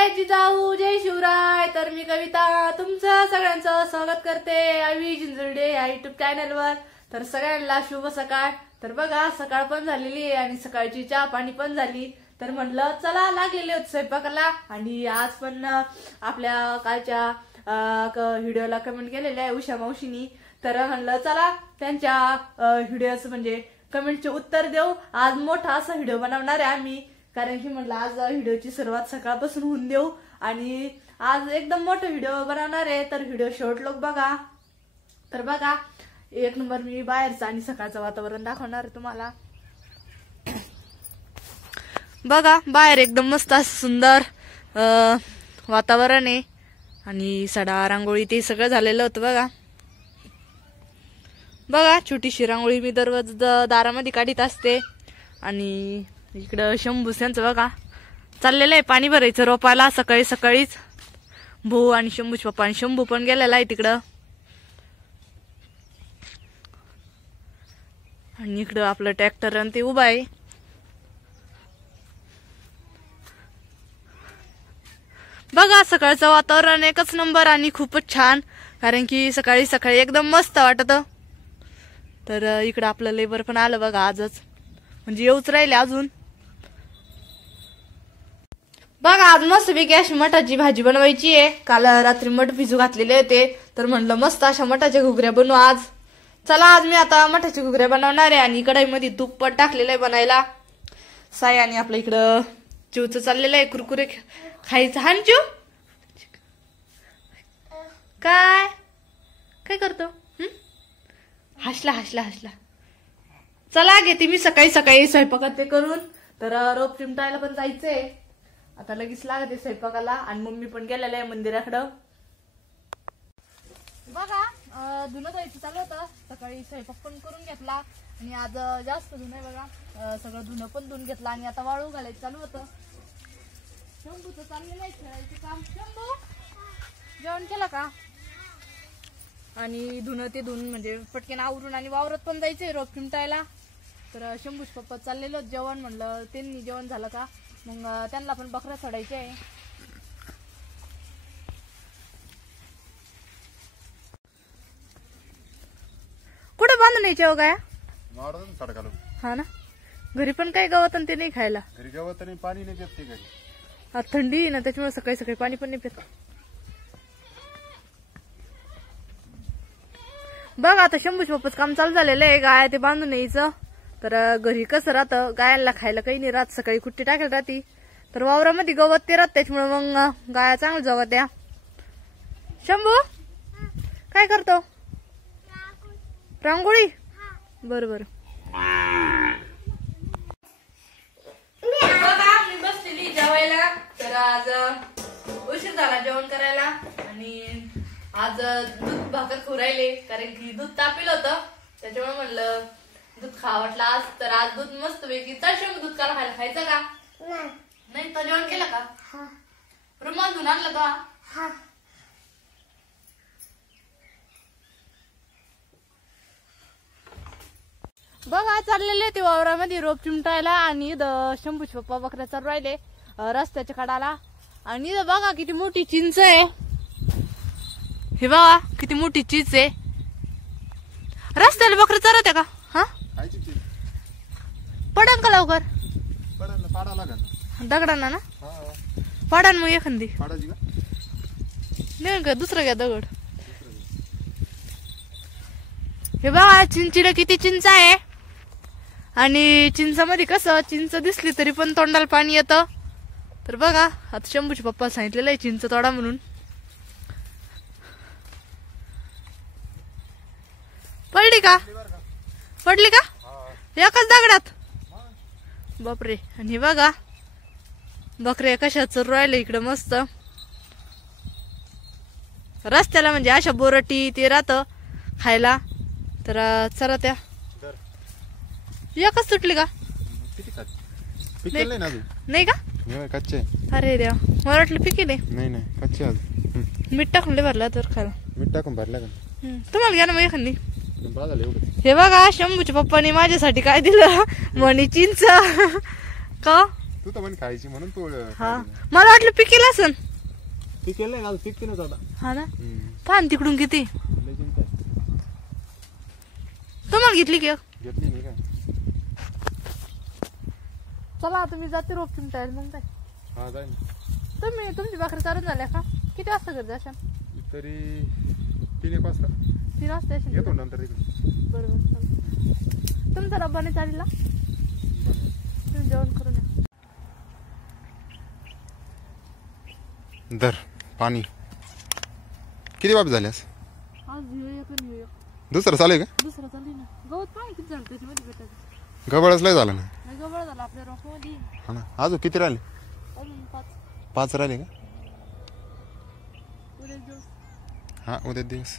जय जिजाऊ जय शिवराय. तर मी कविता तुमचं सगळ्यांचं स्वागत करते आवी जिंजुर्डे या युट्यूब चॅनलवर. तर सगळ्यांना शुभ सकाळ. तर बघा सकाळ पण झालेली आहे आणि सकाळची चहा पाणी पण झाली. तर म्हणलं चला लागलेले होते स्वयंपाकाला. आणि आज पण आपल्या कालच्या व्हिडिओला कमेंट केलेल्या आहे उषा मावशीनी. तर म्हणलं चला त्यांच्या व्हिडिओचं म्हणजे कमेंटचे उत्तर देऊ. आज मोठा असा व्हिडिओ बनवणार आहे आम्ही, कारण की म्हटलं आज व्हिडिओची सुरुवात सकाळपासून होऊन देऊ आणि आज एकदम मोठा व्हिडिओ बनवणार आहे. तर व्हिडिओ शेवट लोक बघा. तर बघा एक नंबर मी बाहेरचं आणि सकाळचं वातावरण दाखवणार आहे तुम्हाला. बघा बाहेर एकदम मस्त असं सुंदर वातावरण आहे आणि सडा रांगोळी ते सगळं झालेलं होतं. बघा बघा छोटीशी रांगोळी मी दररोज दारामध्ये काढीत असते. आणि इकडं शंभू यांचं बघा चाललेलं आहे पाणी भरायचं रोपाला सकाळी सकाळीच. भाऊ आणि शंभूचे पप्पा आणि शंभू पण गेलेला आहे तिकडं. आणि इकडं आपलं ट्रॅक्टर आणि ते उभा आहे. बघा सकाळचं वातावरण एकच नंबर आणि खूपच छान, कारण की सकाळी सकाळी एकदम मस्त वाटत. तर इकडं आपलं लेबर पण आलं बघा आजच, म्हणजे येऊच राहिले अजून. बघा आज मस्त पैकी अशी मठाची भाजी बनवायची आहे. काल रात्री मठ भिजू घातलेले होते. तर म्हणलं मस्त अशा मठाच्या घुगऱ्या बनवू आज. चला आज मी आता मठाच्या घुगऱ्या बनवणार आहे आणि कढईमध्ये तूप पण टाकलेलं आहे बनायला. साय आणि आपलं इकडं चिवचं चाललेलं आहे कुरकुरे खायचं. हा चिव काय काय करतो हसला हसला हसला. चला घेते मी सकाळी सकाळी स्वयंपाकात ते करून. तर रोप चिमटायला पण जायचंय आता, लगेच लागते स्वयंपाकाला. आणि मम्मी पण गेलेलं आहे मंदिराकडं. बघा धुणं धुवायचं चालू होतं. सकाळी स्वयंपाक पण करून घेतला आणि आज जास्त धुणं आहे बघा. सगळं धुणं पण धुवून घेतलं आणि आता वाळू घालायचं चालू होतं. शंभूचं चाललेलं आहे खेळायचं काम. शंभू जेवण केलं का? आणि धुणं ते धुवून म्हणजे पटकन आवरून आणि वावरात पण जायचंय रोप चिमटायला. तर शंभूच पप्पा चाललेलं जेवण. म्हणलं त्यांनी जेवण झालं का मग त्यांना पण बकऱ्या सोडायचे आहे. कुठं बांधून यायचे हो गाया? हा ना, घरी पण काही गवत ते नाही खायला. घरी गवत आणि पाणी नाही पित घरी. आज थंडी आहे ना त्याच्यामुळे सकाळी सकाळी पाणी पण नाही पित. बघ आता शंभूच पप्पाच काम चालू झालेलं आहे. गाया ते बांधून यायचं. तर घरी कसं राहतं गायांना खायला काही नाही राहत. सकाळी कुट्टी टाकायला राहती तर वावरामध्ये गवत ते राहत, त्याच्यामुळे मग गाया चांगलं जगत द्या. शंभू काय करतो? रांगोळी. बरोबर. मी बसलेली जेवायला. तर आज उशीर झाला जेवण करायला आणि आज दूध भाकर खाऊ राहिले, कारण की दूध तापिलं होतं त्याच्यामुळे म्हणलं दूध खा वाटलं आज. तर आज दूध मस्त पैकी तशा दूध काला खायला खायचं का नाही? तो जेवण केलं का? रुमाल धुवून आणलं तो? बघा चाललेले ते वावरामध्ये रोप चिमटायला आणि शंभूचे पप्पा बकऱ्या चालू राहिले रस्त्याच्या कडाला. आणि बघा किती मोठी चिंच आहे. हे बघा किती मोठी चिंच आहे. रस्त्याला बकऱ्या चरत का? हा पडन का लवकर? दगडांना ना पाडा मग एखादी नाही का दुसरं घ्या दगड. हे बघा चिंचीला किती चिंच आहे. आणि चिंचामध्ये कसं चिंच दिसली तरी पण तोंडाला पाणी येतं. तर बघा आता शंभूचे पप्पा सांगितलेलं आहे चिंच तोडा म्हणून. पडली का? पडली का एकाच दगडात? बापरे. आणि बघा बकऱ्या कशा चरू राहिले इकडं मस्त रस्त्याला, म्हणजे अशा बोरटी ते राहतं खायला. तर चला त्या एकच तुटली का? नाही का? कच्चे. अरे देवा मला वाटलं पिकेले. नाही कच्चे. मीठ टाकून भरला तर खायला. मीठ टाकून भरला का? तुम्हाला घ्या ना मग एखादी. हे बघा शंभूच्या पप्पाने माझ्यासाठी काय दिलं म्हणे चिंच. का तू तर म्हणे खायची म्हणून तू हा मला वाटलं पिकेल असन. पीक केलं नाही पीक केलं आता. हा ना पान तिकडून किती तुम्हाला घेतली की घेतली नाही का. चला तुम्ही जाते रोप तुमच्या मग काय. हा जाईन तुम्ही तुमची भाकरी चालून झाल्या का किती वाजता घरी जाशाल. तरी 3-1 वाजता 3 वाजता येशील येतो नंतर इकडे. बरोबर चालेल. तुमचा डब्बा नाही चालला तुम्ही जेवण करून या. दर पाणी किती बाब झाल्यास. आज एक आणि एक दुसरं चालू आहे का. दुसरा चालली ना गवत पाणी किती झालं त्याच्यामध्ये भेटायचं. गबळच लय झालं ना. नाही गबळ झाला आपल्या रोपामध्ये. हा ना अजून किती राहिले. अजून 5 राहिले का. उद्या दिवस. हा उद्या दिवस.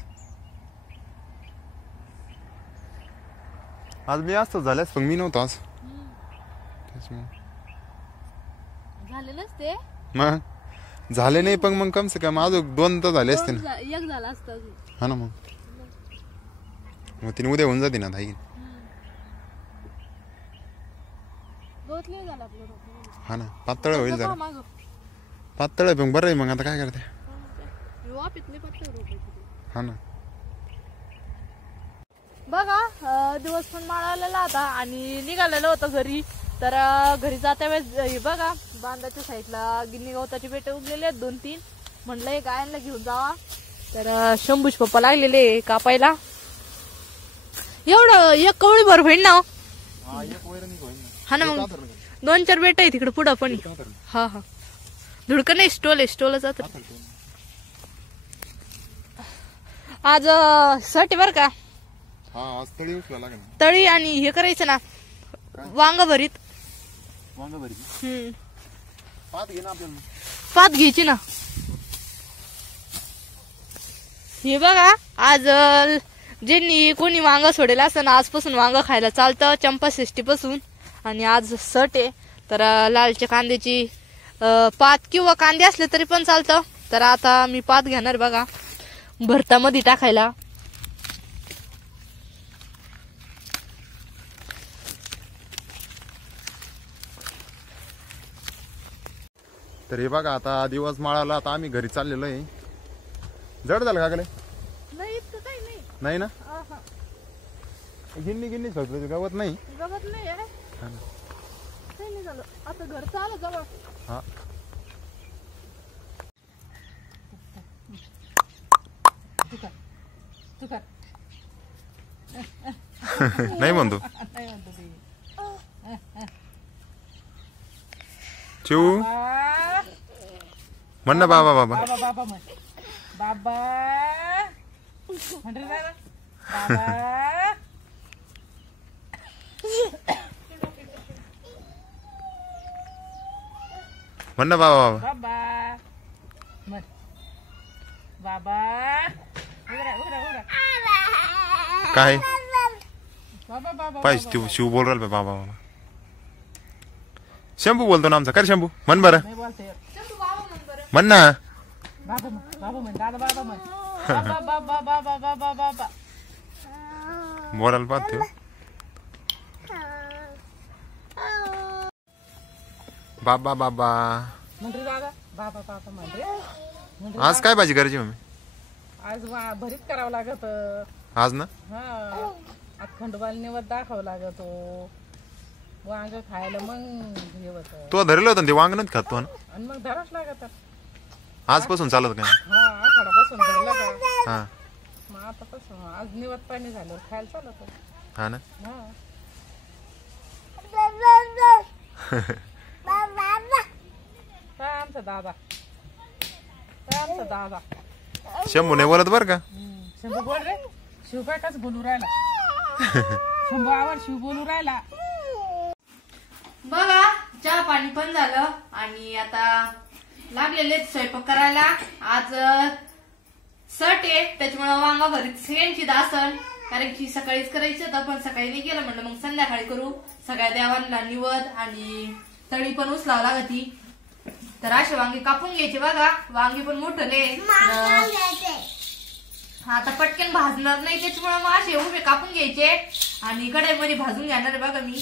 आज मी असतो झाल्यास पण मी नव्हतो आज. झालेलंच ते मग झाले नाही पण मग कम से कम अजून 2 तर झाले असते ना. एक झाला असता अजून. हा ना मग तिने उद्या होऊन जाते ना धाई. गवत लय झालं आपल्या रोपामध्ये. हा ना पातळ होईल जरा. मागं पातळ आहे पण बरं आहे मग आता काय करते. वापितले पातळ रोपायचे. हा ना बघा दिवस पण माळालेला होता आणि निघालेलं होतं घरी. तर घरी जात्या वेळेस हे बघा बांधाच्या साईडला गिन्नी गवताचे बेटे उगलेले आहेत 2-3. म्हणलं एक गायांना घेऊन जावा. तर शंभूश पप्पा लागलेले कापायला. एवढं एक कवळी भर होईल ना. हा ना मग 2-4 बेट आहे तिकडे पुढं पण. हा हा धुडकं नाही स्टोल आहे स्टोल जात आज साठी बर का. हा आज तळी उचला लागेल. तळी आणि हे करायचं ना वांग भरीत. वांग भरीत पात घे ना आपल्याला. पात घ्यायची ना. हे बघा आज ज्यांनी कोणी वांग सोडेल असं ना आजपासून वांग खायला चालतं चंपा षष्ठी पासून. आणि आज सट आहे तर लालच्या कांद्याची पात किंवा कांदे असले तरी पण चालतं. तर आता मी पात घेणार बघा भरतामध्ये टाकायला. तर हे बघा आता दिवस माळाला आता आम्ही घरी चाललेलो आहे. जड झालं का गले. नाही इतकं काही नाही. नाही ना गिन्नी फक्त गवत नाही. गवत नाही आहे काही नाही झालं. आता घरचं आलं जवळ. हा नाही म्हणतो चिऊ म्हण ना बाबा बाबा. बाबा म्हण बाबा म्हण बाबा. म्हण ना बाबा बाबा. बाबा म्हण बाबा. काय बाबा बाबा पाहिजे तू शिव बोल राहिला बाबा बाबा. शंभू बोलतो ना आमचा. कर शंभू म्हण बरं. नाही बोलते. म्हण ना बाबा म्हण बाबा म्हण दादा बाबा म्हण बाबा बाबा बाबा बाबा बाबा. बोलायला पाहतो. बाबा बाबा म्हण रे दादा बाबा बाबा म्हण रे. आज काय भाजी करायची मम्मी. आज भरीत करावं लागत. आज ना हा आज खंडोबाला निवद दाखवावं लागतो. वांग खायला मग हे होतं. तो धरलं होतं ते वांग नाही खात तो ना. आणि मग धराच लागत. आजपासून चालत काय. हा आखाडापासून धरलं का हा मग आतापासून आज निवद पाणी झालं खायला चालत. हा ना हा काय आमचा दादा काय आमचा दादा. शंभू नाही बोलत बर का. शंभू बोल रे. शिव काय कसं बोलू राहिला. शंभू आवर शिव बोलू राहिला. बघा चहा पाणी पण झालं आणि आता लागलेले स्वयंपाक करायला. आज सट आहे त्याच्यामुळे वांगा भरीत सगळ्यांची दासन. कारण की सकाळीच करायचं होतं पण सकाळी नाही केलं म्हणलं मग संध्याकाळी करू. सगळ्या देवांना निवद आणि तळी पण उचलावं लागती. तर असे वांगे कापून घ्यायचे बघा. वांगे पण मोठले. आता पटकन भाजणार नाही त्याच्यामुळे मग असे उभे कापून घ्यायचे आणि कढईमध्ये भाजून घेणार बघा मी.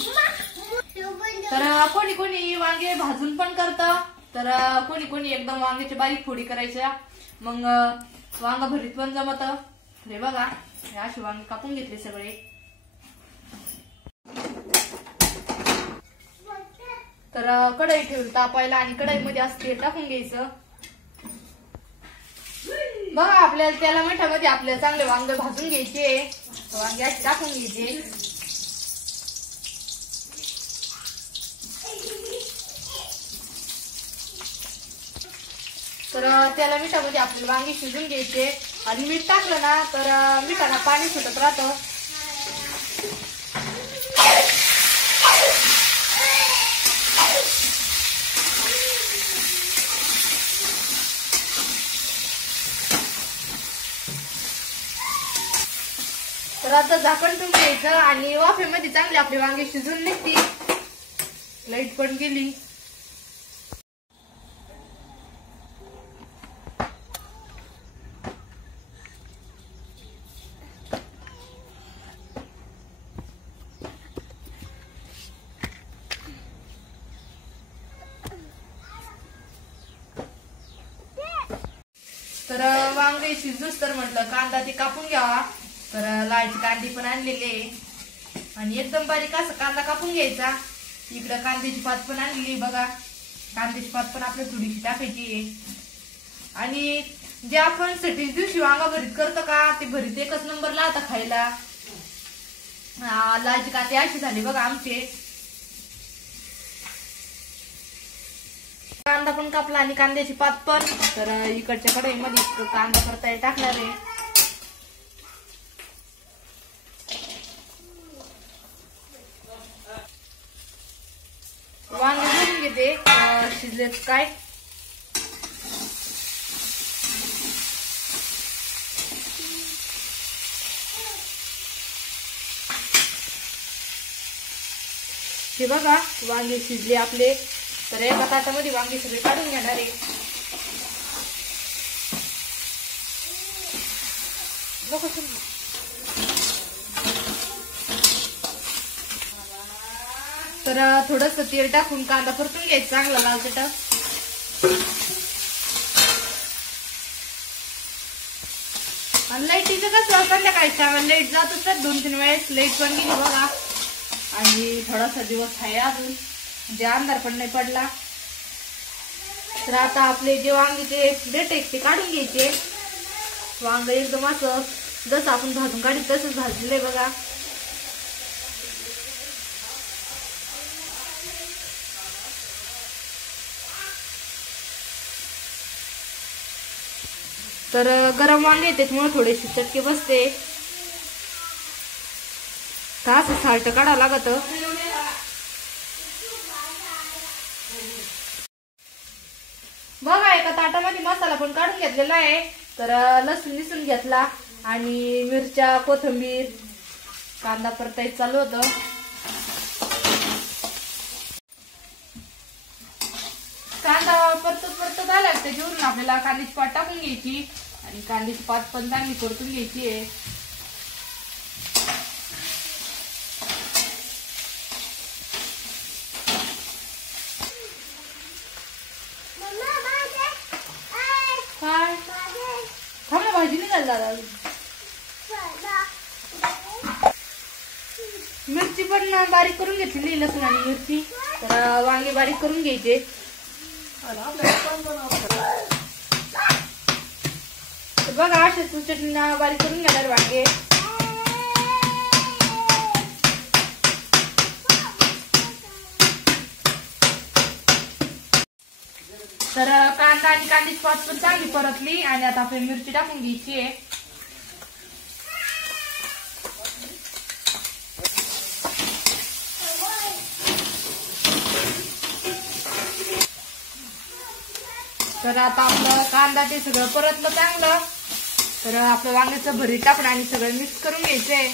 तर कोणी कोणी वांगे भाजून पण करतं, तर कोणी कोणी एकदम वांग्याची बारीक फोडी करायच्या, मग वांगा भरीत पण जमत. हे बघा, हे अशी वांगे कापून घेतले सगळे. तर कढई ठेवून तापायला आणि कढईमध्ये असं तेल टाकून घ्यायचं. बघा, आपल्याला त्याला मिठामध्ये आपल्याला चांगले वांगे भाजून घ्यायचे. वांगे असे टाकून घ्यायचे. तर त्याला मिठामध्ये आपल्याला वांगे शिजून घ्यायचे आणि मीठ टाकलं ना तर मिठाला पाणी सुटत राहतं. तर आता झाकण ठेवून घ्यायचं आणि वाफेमध्ये चांगले आपले वांगे शिजून निघतील. लाईट पण गेली. तर वांगे शिजूच तर म्हटलं कांदा ते कापून घ्यावा. तर लालची कांदी पण आणलेली आहे आणि एकदम बारीक असं कांदा कापून घ्यायचा. इकडं कांद्याची पात पण आणलेली बघा. कांद्याची पात पण आपल्याला थोडीशी टाकायची आहे. आणि जे आपण सटीच दिवशी वांगा भरीत करतो का, ते भरीत एकच नंबरला आता खायला. लालची कांदे अशी झाली बघा आमचे. कांदा पण कापला आणि कांद्याची पात पण. तर इकडच्या कढईमध्ये कांदा परताय टाकणार आहे. वांगे बघून घेते शिजलेत काय. हे बघा, वांगे शिजले आपले. तर एका ताटामध्ये वांगे सगळे काढून घेणार आहे. तर थोडस तेल टाकून कांदा परतून घ्यायचा चांगला लाल तिखट. आणि लाईटीचं कसं संध्याकाळी लाईट जात असतात 2-3 वेळेस. लाईट पण गेली बघा आणि थोडासा दिवस आहे अजून, म्हणजे अंधार पण नाही पडला. तर आता आपले जे वांगेचे देठ आहेत ते काढून घ्यायचे. वांग एकदम असं जसं आपण भाजून काढित तसंच भाजलेलं बघा. तर गरम वांगे त्याच्यामुळे थोडेसे चटके बसते. तर असं साल्ट काढावं लागत. बघा, एका ताटामध्ये मसाला पण काढून घेतलेला आहे. तर लसूण निसून घेतला आणि मिरच्या, कोथिंबीर, कांदा परतायचं चालू होतं. कांदा परतत आला त्याच्यावरून आपल्याला कांद्याची पात टाकून घ्यायची आणि कांद्याची पात पण चांगली परतून घ्यायची आहे. काय थांब ना, भाजी नाही घालणार. मिरची पण बारीक करून घेतलेली, लसूण आणि मिरची. तर वांगे बारीक करून घ्यायचे. बघा, असे चटणी बारीक करून घेणार वांगे. तर कांदा आणि कांद्याची पात पण चांगली परतली आणि आता आपली मिरची टाकून घ्यायची आहे. तर आता आपलं कांदा ते सगळं परतलं चांगलं. तर आपलं वांग्याचं भरीत टाकून आणि सगळं मिक्स करून घ्यायचंय.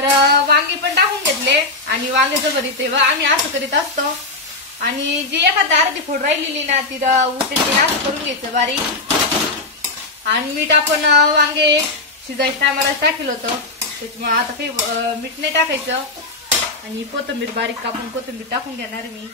तर वांगे पण टाकून घेतले आणि वांग्याचं भरीत आहे आम्ही असं करीत असतो. आणि जी एखादा अर्धी फोड राहिलेली ना तिथं उचलली ना असं करून घ्यायचं बारीक. आणि मीठ आपण वांगे शिजायच्या टायमाला टाकलं होतं त्याच्यामुळे आता काही मीठ नाही टाकायचं. आणि कोथिंबीर बारीक कापून कोथिंबीर टाकून घेणार मी.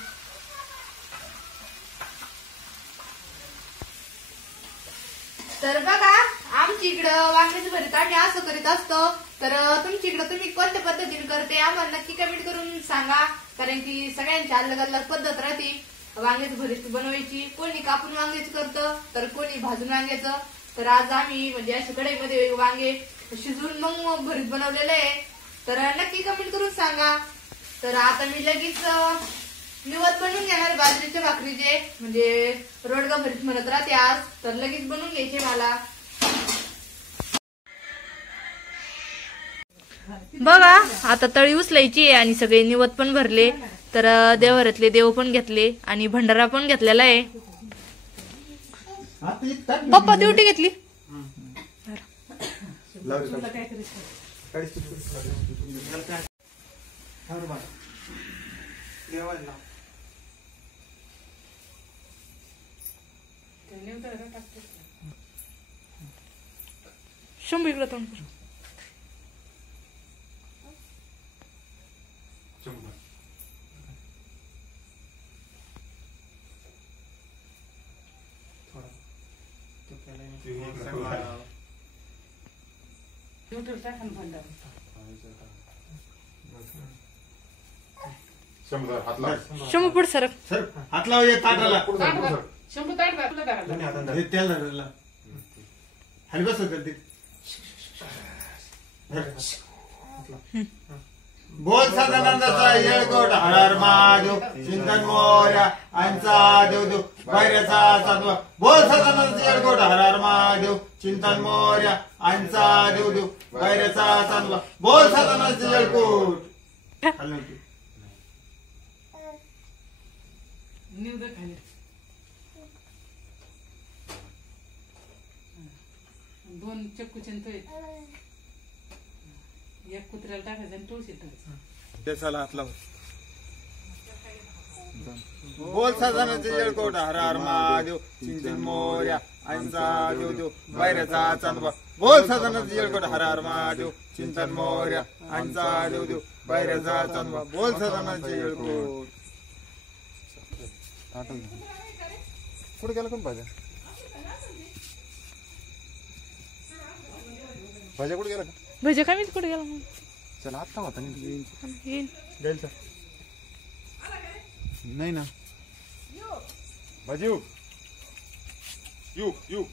तर बघा आमच्या इकडं वांग्याचं भरीत आम्ही असं करीत असतो. तर तुमच्या इकडं तुम्ही कोणत्या पद्धतीने करते आम्हाला नक्की कमेंट करून सांगा. कारण की सगळ्यांची अलग अलग पद्धत राहते वांग्याचं भरीत बनवायची. कोणी कापून वांग्याचं करतं तर कोणी भाजून वांग्याचं. तर आज आम्ही म्हणजे अशा कढईमध्ये वांगे शिजवून मग भरीत बनवलेलं आहे. तर नक्की कमेंट करून सांगा. तर आता मी लगेच निवत बनवून घेणार बाजरीच्या भाकरीचे म्हणजे रोडगा भरीत म्हणत राहते आज. तर लगेच बनवून घ्यायचे मला. बघा आता तळी उचलायची आणि सगळे निवत पण भरले. तर देवघरातले देव पण घेतले आणि भंडारा पण घेतलेला आहे. पप्पा ड्युटी घेतली. शंभू इकडे तोंड कर. शंभू पुढे सरक. हात लाव ये ताटाला. शंभू ताट हे तेल धरला. खाली बस करते. बोल सदानंदाचा येळकोट हर हर महादेव चिंतन मोर्या आमचा देव देव बाहेरचा चांदवा. बोल सदानंदाचा येळकोट हर हर महादेव चिंतन मोर्या आमचा देव देव बाहेरचा चांदवा. बोल सदानंदाचा येळकोट. खाली दोन चक्कू चिंतोय एक कुत्र्याला टाकायचं आणि तुळशी टाकायचं. त्याला हात लाव. बोल सदानंदाचा येळकोट हर हर महादेव चिंतन मोर्या आमचा देव देव बाहेरचा चांदवा. बोल सदानंदाचा येळकोट हर हर महादेव चिंतन मोर्या आमचा देव देव बाहेरचा चांदवा. बोल सदानंदाचा येळकोट. कुठे गेला कोण भाज्या भाज्या कुठे गेला का भजे काय मी कुठे गेला मग. चला आत्ता होता येईन. नाही ना भाजी येऊ येऊ येऊ.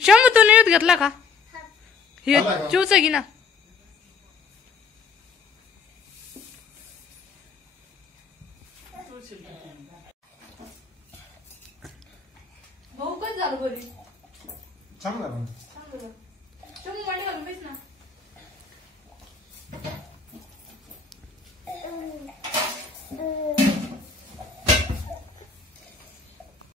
शंभू तू निवत घेतला का हे चिवच घे ना. भाऊ कच झालं बरी चांगला चांगलं.